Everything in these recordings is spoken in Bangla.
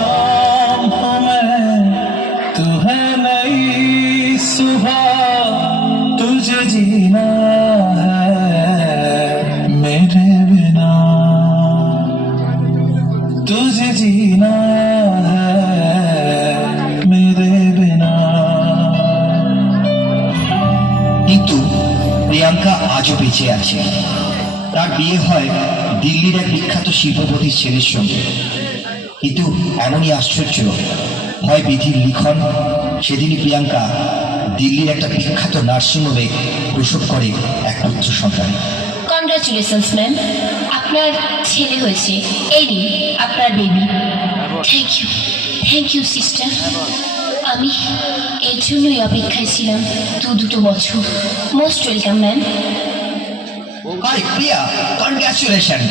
की शाम हूँ मैं तू है नई सुबह तुझे जीना है मेरे बिना तुझे जीना है मेरे बिना কিন্তু প্রিয়াঙ্কা আজও বেঁচে আছে তার বিয়ে হয় দিল্লির এক বিখ্যাত শিল্পপতির ছেলের সঙ্গে কিন্তু এমনই আশ্চর্য। হয় বিধির লিখন সেদিনই প্রিয়াঙ্কা দিল্লির একটা বিখ্যাত নার্সিংহোমে প্রসব করে এক পুত্র সন্তান কংগ্রাচুলেশনস ম্যাম আপনার ছেলে হয়েছে। এই নিন আপনার baby thank you thank you sister আমি এর জন্যই অপেক্ষায় ছিলাম দু দুটো বছর। Most welcome ma'am Priya congratulation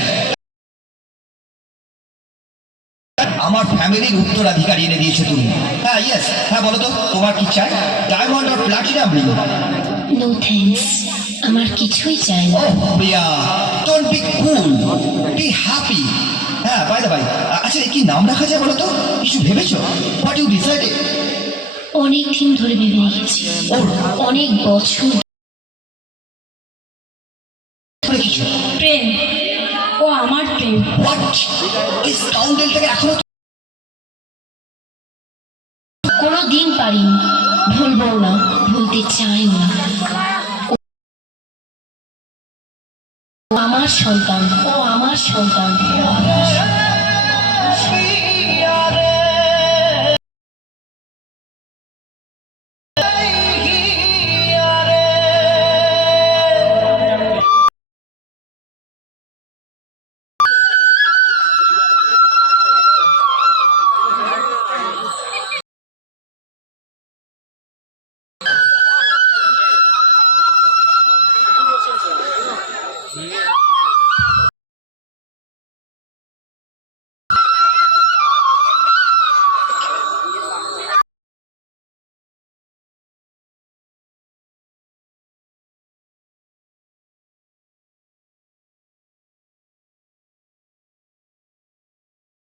ফ্যামিলির উত্তরাধিকারী এনে দিয়েছ তুমি। হ্যাঁ ইয়েস হ্যাঁ বলো তো তোমার কি চাই? ডায়মন্ড আর প্লাটিনাম রিং নো থ্যাঙ্কস আমার কিছুই চাই না। ও Priya don't be cool be happy হ্যাঁ বাই দা বাই আচ্ছা কি নাম রাখা যায় বলো তো? কিছু ভেবেছো? হোয়াট ইউ ডিসাইডেড অনেক দিন ধরে ভেবে রেখেছি ওর অনেক বছর কিছু? প্রেম। ও আমার প্রেম। হোয়াট এই স্কাউন্ডেলটাকে এখনও কোনো দিন পারিনি। ভুলবো না ভুলতে চাই না। আমার সন্তান ও আমার সন্তান।